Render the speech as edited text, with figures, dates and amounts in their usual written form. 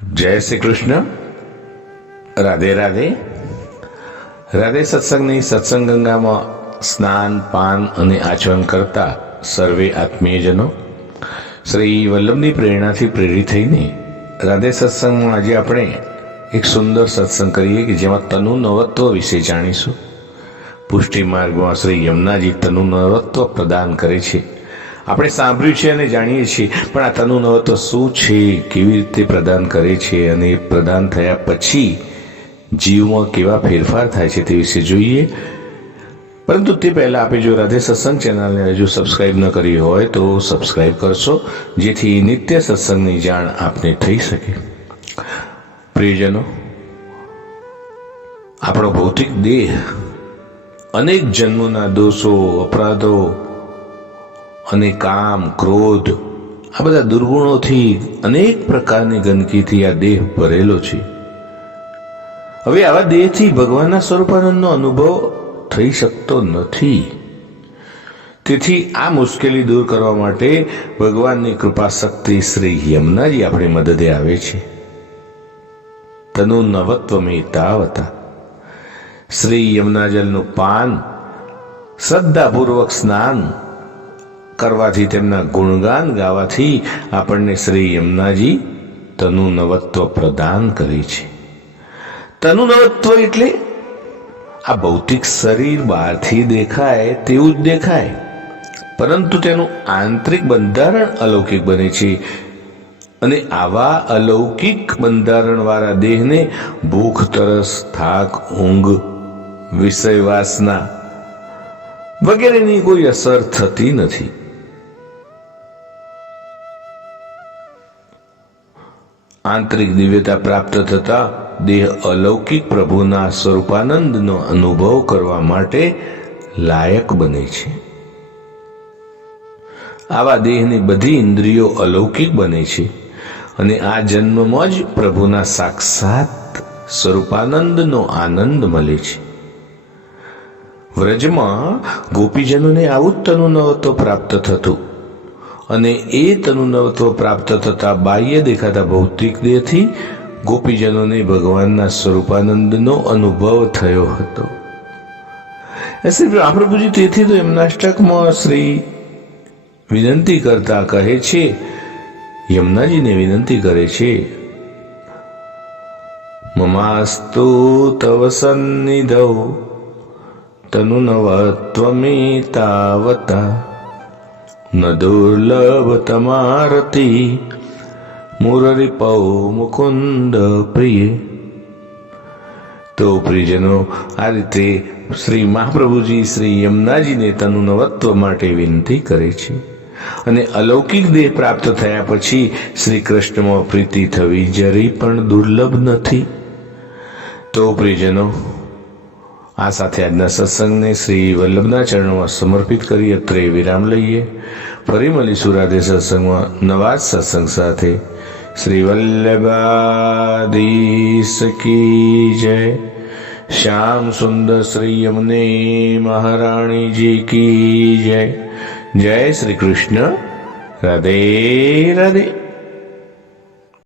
જય શ્રી કૃષ્ણ. રાધે રાધે. રાધે સત્સંગની સત્સંગ ગંગામાં સ્નાન પાન અને આચરણ કરતા સર્વે આત્મીયજનો શ્રી વલ્લભની પ્રેરણાથી પ્રેરિત થઈને રાધે સત્સંગમાં આજે આપણે એક સુંદર સત્સંગ કરીએ કે જેમાં તનુ નવત્વ વિશે જાણીશું. પુષ્ટિ માર્ગમાં શ્રી યમુનાજી તનુ નવત્વ પ્રદાન કરે છે. આપણે સાંભળ્યું છે અને જાણીએ છીએ, પણ આ તનુ નવત્વ શું છે, કેવી રીતે પ્રદાન કરે છે અને પ્રદાન થયા પછી જીવમાં કેવા ફેરફાર થાય છે તે વિશે જોઈએ. પરંતુ તે પહેલાં આપણે જો રાધે સત્સંગ ચેનલને હજુ સબસ્ક્રાઈબ ન કરી હોય તો સબસ્ક્રાઈબ કરશો, જેથી નિત્ય સત્સંગની જાણ આપને થઈ શકે. પ્રિયજનો, આપણો ભૌતિક દેહ અનેક જન્મોના દોષો, અપરાધો અને કામ, ક્રોધ, આ બધા દુર્ગુણોથી, અનેક પ્રકારની ગંદકીથી આ દેહ ભરેલો છે. હવે આવા દેહથી ભગવાનના સ્વરૂપાનંદનો અનુભવ થઈ શકતો નથી. તેથી આ મુશ્કેલી દૂર કરવા માટે ભગવાનની કૃપા શક્તિ શ્રી યમુનાજી આપણી મદદે આવે છે. તનુ નવત્વમે તાવતા. શ્રી યમુનાજલનું પાન, શ્રદ્ધાપૂર્વક સ્નાન કરવાથી, તેમના ગુણગાન ગાવાથી આપણને શ્રી યમુનાજી તનુ નવત્વ પ્રદાન કરે છે. તનુ નવત્વ એટલે આ ભૌતિક શરીર બહારથી દેખાય તેવું જ દેખાય, પરંતુ તેનું આંતરિક બંધારણ અલૌકિક બને છે. અને આવા અલૌકિક બંધારણ વાળા દેહને ભૂખ, તરસ, થાક, ઊંઘ, વિષય વાસના વગેરેની કોઈ અસર થતી નથી. આંતરિક દિવ્યતા પ્રાપ્ત થતા દેહ અલૌકિક પ્રભુના સ્વરૂપાનંદનો અનુભવ કરવા માટે લાયક બને છે. આવા દેહની બધી ઇન્દ્રિયો અલૌકિક બને છે અને આ જન્મમાં જ પ્રભુના સાક્ષાત સ્વરૂપાનંદનો આનંદ મળે છે. વ્રજમાં ગોપીજનોને આવું જ તનુ નવત્વ પ્રાપ્ત થતું અને એ તનુ નવત્વ પ્રાપ્ત થતા બાહ્ય દેખાતા ભૌતિક દેહથી ગોપીજનોને ભગવાનના સ્વરૂપાનંદનો અનુભવ થયો હતો. શ્રી મહાપ્રભુજી તેથી તો એમના અષ્ટકમાં શ્રી વિનંતી કરતા કહે છે, યમુનાજીને વિનંતી કરે છે, મમાસ્તુ તવ સન્નિધૌ તનુ નવત્વમે તાવતા ન દુર્લભ તમારતી મુરરિપૌ મુકુંદ પ્રિય. તો પ્રિયજનો, આ રીતે શ્રી મહાપ્રભુજી શ્રી યમુનાજીને તનુ નવત્વ માટે વિનંતી કરે છે. અને અલૌકિક દેહ પ્રાપ્ત થયા પછી શ્રી કૃષ્ણમાં પ્રીતિ થવી જરી પણ દુર્લભ નથી. તો પ્રિયજનો, આ સાથે આજના સત્સંગને શ્રી વલ્લભના ચરણોમાં સમર્પિત કરી અત્રે વિરામ લઈએ. ફરી મળીશું રાધે સત્સંગમાં નવા જ સત્સંગ સાથે. શ્રી વલ્લભાધીશ કી જય. શ્યામ સુંદર શ્રી યમુને મહારાણીજી કી જય. જય શ્રી કૃષ્ણ. રાધે રાધે.